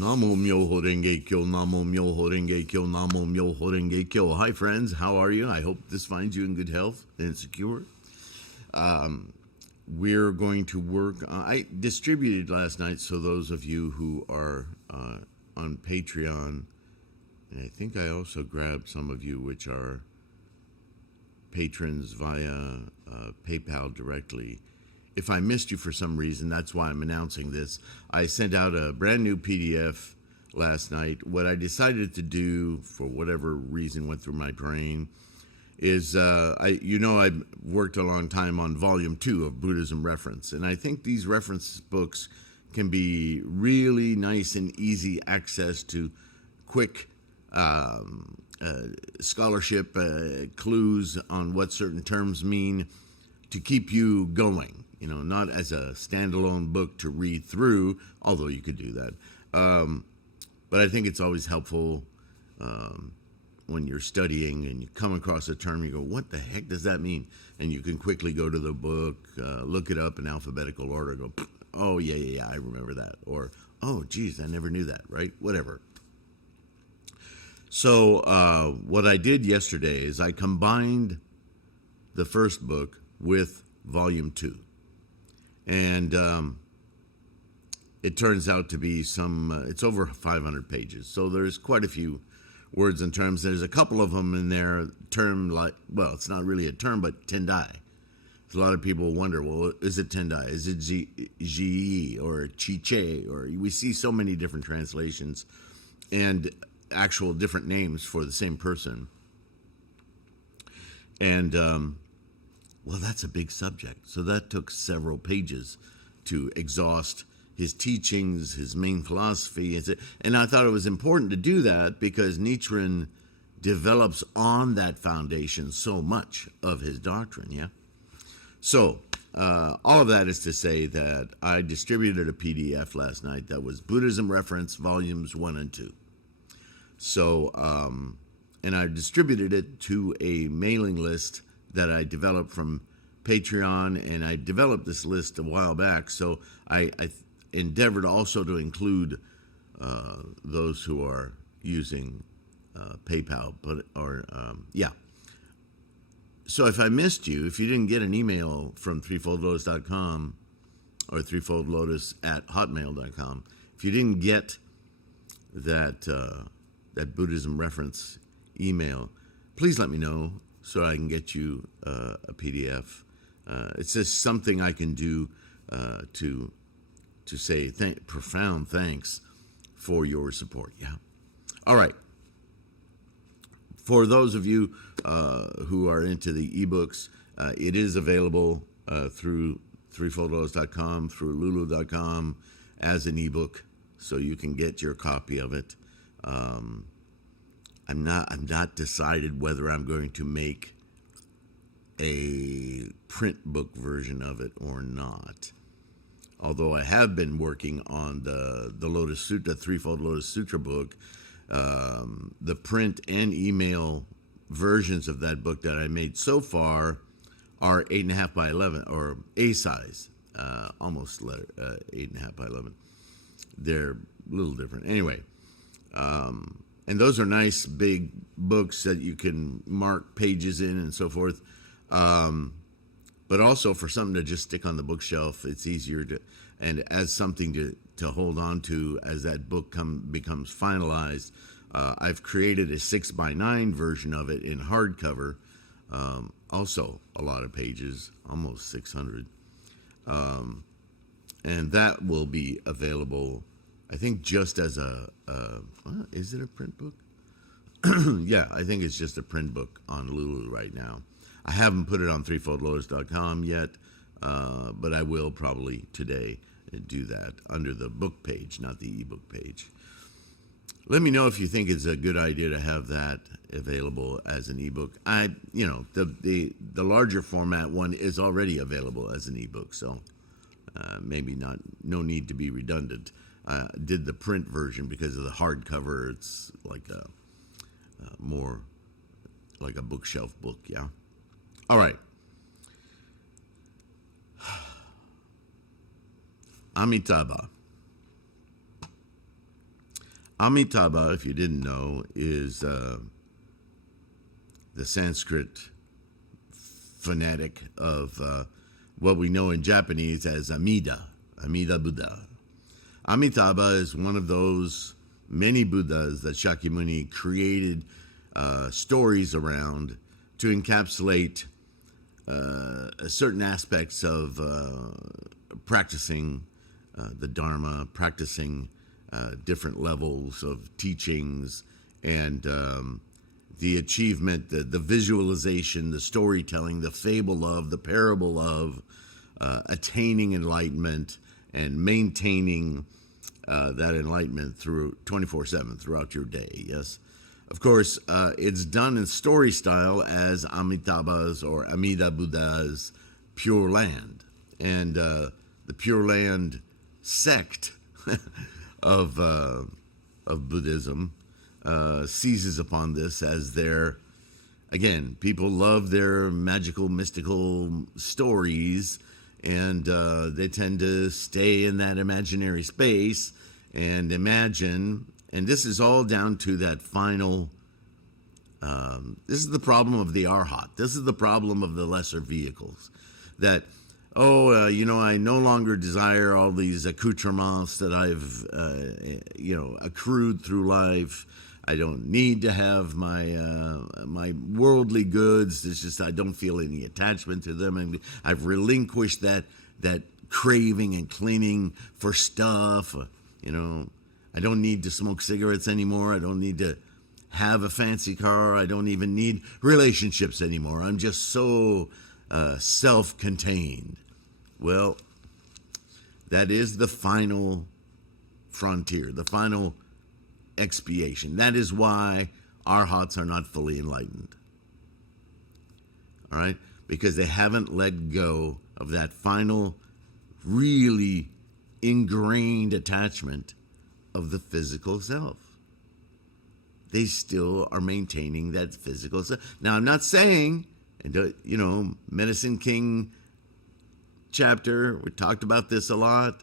Namo Myoho Renge Kyo, Namo Myoho Renge Kyo, Namo Myoho Renge Kyo. Hi, friends. How are you? I hope this finds you in good health and secure. We're going to work. I distributed last night, so those of you who are on Patreon, and I think I also grabbed some of you which are patrons via PayPal directly. If I missed you for some reason, that's why I'm announcing this. I sent out a brand new PDF last night. What I decided to do, for whatever reason went through my brain, is I've worked a long time on Volume 2 of Buddhism Reference, and I think these reference books can be really nice and easy access to quick scholarship clues on what certain terms mean to keep you going. Not as a standalone book to read through, although you could do that. But I think it's always helpful when you're studying and you come across a term, you go, what the heck does that mean? And you can quickly go to the book, look it up in alphabetical order, go, oh, yeah, I remember that. Or, oh, geez, I never knew that, right? Whatever. So what I did yesterday is I combined the first book with Volume 2. And it turns out to be it's over 500 pages. So there's quite a few words and terms. There's a couple of them in there, it's not really a term, but Tendai. A lot of people wonder, well, is it Tendai? Is it Ji or Chiche? Or we see so many different translations and actual different names for the same person. And that's a big subject. So that took several pages to exhaust his teachings, his main philosophy. And I thought it was important to do that because Nichiren develops on that foundation so much of his doctrine, yeah? So all of that is to say that I distributed a PDF last night that was Buddhism Reference Volumes 1 and 2. So, and I distributed it to a mailing list that I developed from Patreon, and I developed this list a while back, so I endeavored also to include those who are using PayPal, So if I missed you, if you didn't get an email from threefoldlotus.com or threefoldlotus@hotmail.com, if you didn't get that Buddhism reference email, please let me know so I can get you a PDF. It's just something I can do to say profound thanks for your support. Yeah. All right. For those of you who are into the ebooks, it is available through threefoldlotus.com, through lulu.com as an ebook, so you can get your copy of it. I'm not decided whether I'm going to make a print book version of it or not. Although I have been working on the Lotus Sutra, Threefold Lotus Sutra book, the print and email versions of that book that I made so far are 8.5 by 11, or A size, almost 8.5 by 11. They're a little different. Anyway, and those are nice big books that you can mark pages in and so forth. But also for something to just stick on the bookshelf, it's easier and as something to hold on to as that book becomes finalized. I've created a 6x9 version of it in hardcover, also a lot of pages, almost 600. And that will be available, I think, just as is it a print book? Yeah, I think it's just a print book on Lulu right now. I haven't put it on threefoldlotus.com yet, but I will probably today do that under the book page, not the ebook page. Let me know if you think it's a good idea to have that available as an ebook. The larger format one is already available as an ebook, so maybe no need to be redundant. I did the print version because of the hardcover. It's like more like a bookshelf book, yeah? All right. Amitabha. Amitabha, if you didn't know, is the Sanskrit phonetic of what we know in Japanese as Amida, Amida Buddha. Amitabha is one of those many Buddhas that Shakyamuni created stories around to encapsulate certain aspects of practicing the Dharma, practicing different levels of teachings, and the achievement, the visualization, the storytelling, the fable of, the parable of attaining enlightenment and maintaining that enlightenment through 24/7 throughout your day. Yes, of course, it's done in story style as Amitabha's or Amida Buddha's Pure Land, and the Pure Land sect of Buddhism seizes upon this as their, again, people love their magical, mystical stories, and they tend to stay in that imaginary space and imagine. And this is all down to that final, this is the problem of the arhat. This is the problem of the lesser vehicles. That, I no longer desire all these accoutrements that I've, accrued through life. I don't need to have my worldly goods. It's just I don't feel any attachment to them, and I've relinquished that craving and clinging for stuff. I don't need to smoke cigarettes anymore. I don't need to have a fancy car. I don't even need relationships anymore. I'm just so self-contained. Well, that is the final frontier, the final expiation. That is why our hearts are not fully enlightened. All right? Because they haven't let go of that final, really ingrained attachment of the physical self. They still are maintaining that physical self. Now, I'm not saying, Medicine King chapter, we talked about this a lot.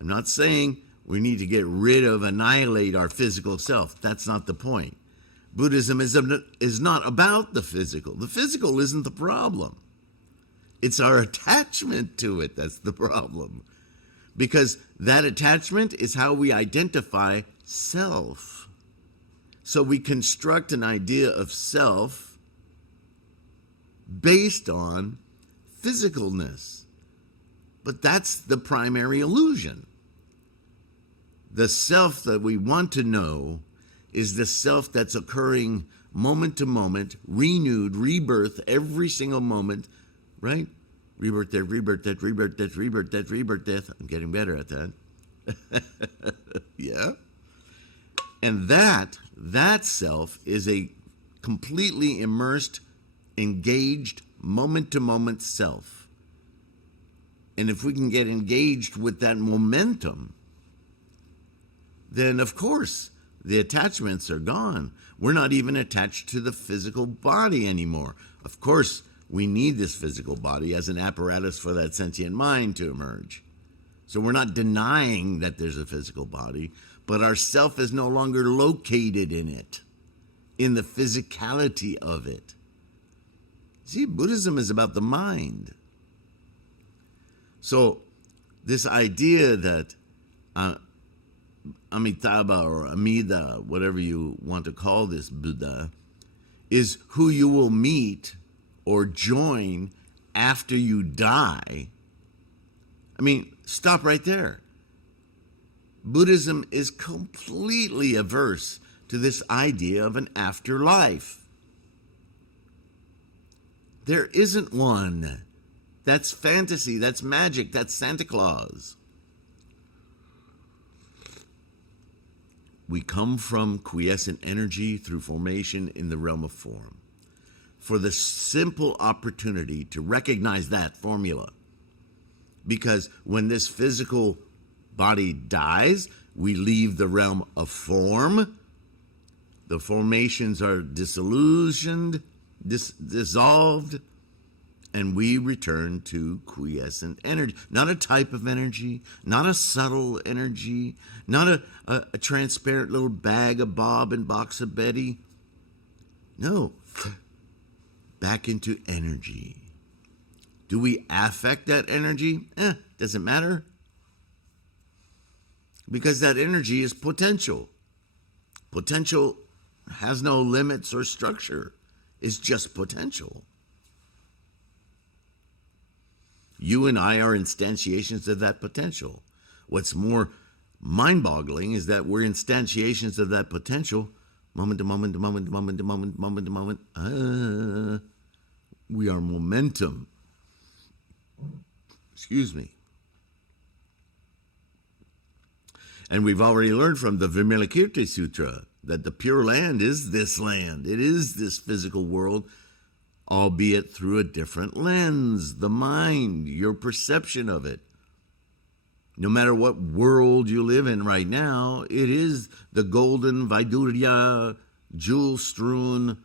I'm not saying we need to get rid of, annihilate our physical self. That's not the point. Buddhism is not about the physical. The physical isn't the problem. It's our attachment to it that's the problem. Because that attachment is how we identify self. So we construct an idea of self based on physicalness. But that's the primary illusion. The self that we want to know is the self that's occurring moment to moment, renewed, rebirth every single moment, right? Rebirth, death, rebirth, death, rebirth, death, rebirth, death, rebirth, death. I'm getting better at that. Yeah. And that self is a completely immersed, engaged, moment-to-moment self. And if we can get engaged with that momentum, then of course the attachments are gone. We're not even attached to the physical body anymore. Of course, we need this physical body as an apparatus for that sentient mind to emerge. So we're not denying that there's a physical body, but our self is no longer located in it, in the physicality of it. See, Buddhism is about the mind. So this idea that Amitabha or Amida, whatever you want to call this Buddha, is who you will meet or join after you die. I mean, stop right there. Buddhism is completely averse to this idea of an afterlife. There isn't one. That's fantasy, that's magic, that's Santa Claus. We come from quiescent energy through formation in the realm of form. For the simple opportunity to recognize that formula. Because when this physical body dies, we leave the realm of form. The formations are disillusioned, dissolved, And we return to quiescent energy, not a type of energy, not a subtle energy, not a transparent little bag of Bob and box of Betty. No, back into energy. Do we affect that energy? Doesn't matter. Because that energy is potential. Potential has no limits or structure. It's just potential. You and I are instantiations of that potential. What's more mind-boggling is that we're instantiations of that potential moment to moment to moment to moment to moment, moment to moment. We are momentum. Excuse me. And we've already learned from the Vimalakirti Sutra that the Pure Land is this land. It is this physical world, albeit through a different lens, the mind, your perception of it. No matter what world you live in right now, it is the golden Vaidurya, jewel-strewn,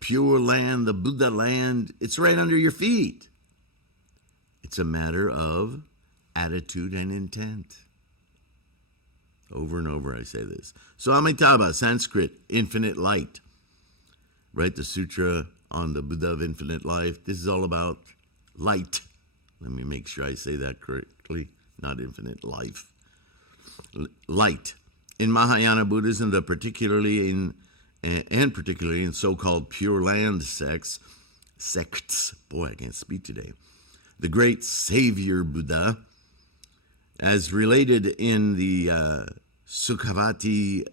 pure land, the Buddha land. It's right under your feet. It's a matter of attitude and intent. Over and over I say this. So Amitabha, Sanskrit, infinite light. Right, the sutra on the Buddha of infinite life. This is all about light. Let me make sure I say that correctly. Not infinite life. Light. In Mahayana Buddhism, particularly in so-called Pure Land sects, boy, I can't speak today. The great Savior Buddha, as related in the Sukhavati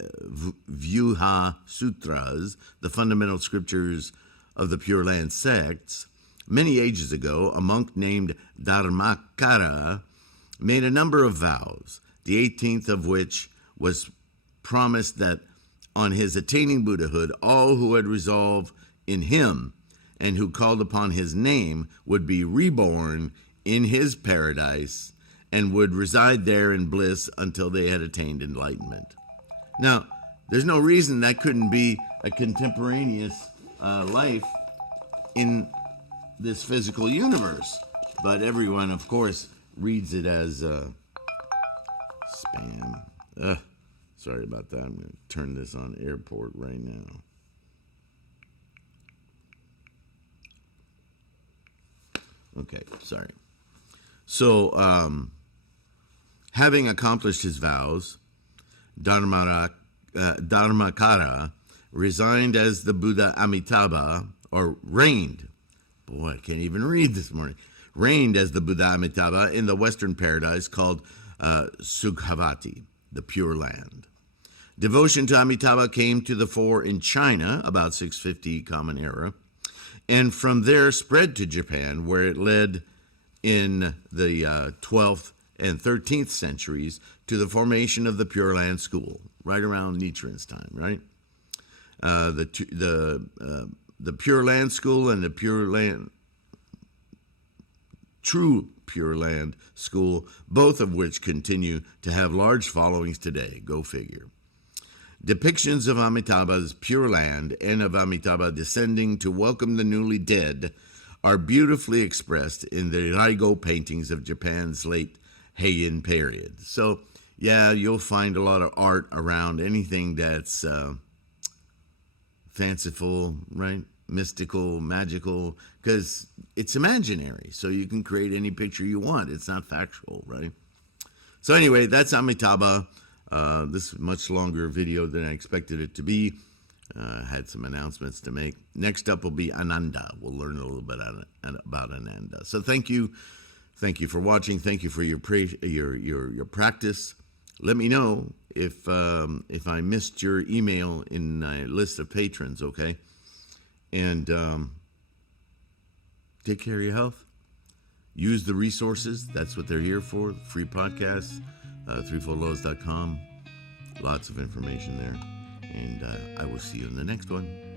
Vyuha Sutras, the fundamental scriptures of the Pure Land sects, many ages ago, a monk named Dharmakara made a number of vows, the 18th of which was promised that on his attaining Buddhahood, all who had resolved in him and who called upon his name would be reborn in his paradise and would reside there in bliss until they had attained enlightenment. Now, there's no reason that couldn't be a contemporaneous life in this physical universe. But everyone, of course, reads it as spam. Sorry about that. I'm going to turn this on airport right now. Okay, sorry. So, having accomplished his vows, Dharmakara resigned as the Buddha Amitabha, or reigned. Boy, I can't even read this morning. Reigned as the Buddha Amitabha in the Western paradise called Sukhavati, the Pure Land. Devotion to Amitabha came to the fore in China, about 650 Common Era, and from there spread to Japan, where it led in the 12th and 13th centuries to the formation of the Pure Land School, right around Nichiren's time, right? The Pure Land School and the True Pure Land School, both of which continue to have large followings today. Go figure. Depictions of Amitabha's Pure Land and of Amitabha descending to welcome the newly dead are beautifully expressed in the Raigo paintings of Japan's late Heian period. So, yeah, you'll find a lot of art around anything that's fanciful, right? Mystical, magical, because it's imaginary. So you can create any picture you want. It's not factual, right? So anyway, that's Amitabha. This is a much longer video than I expected it to be. Had some announcements to make. Next up will be Ananda. We'll learn a little bit about Ananda. So thank you for watching. Thank you for your practice. Let me know if I missed your email in my list of patrons. Okay, and take care of your health. Use the resources. That's what they're here for. Free podcasts. threefoldlotus.com. Lots of information there. And I will see you in the next one.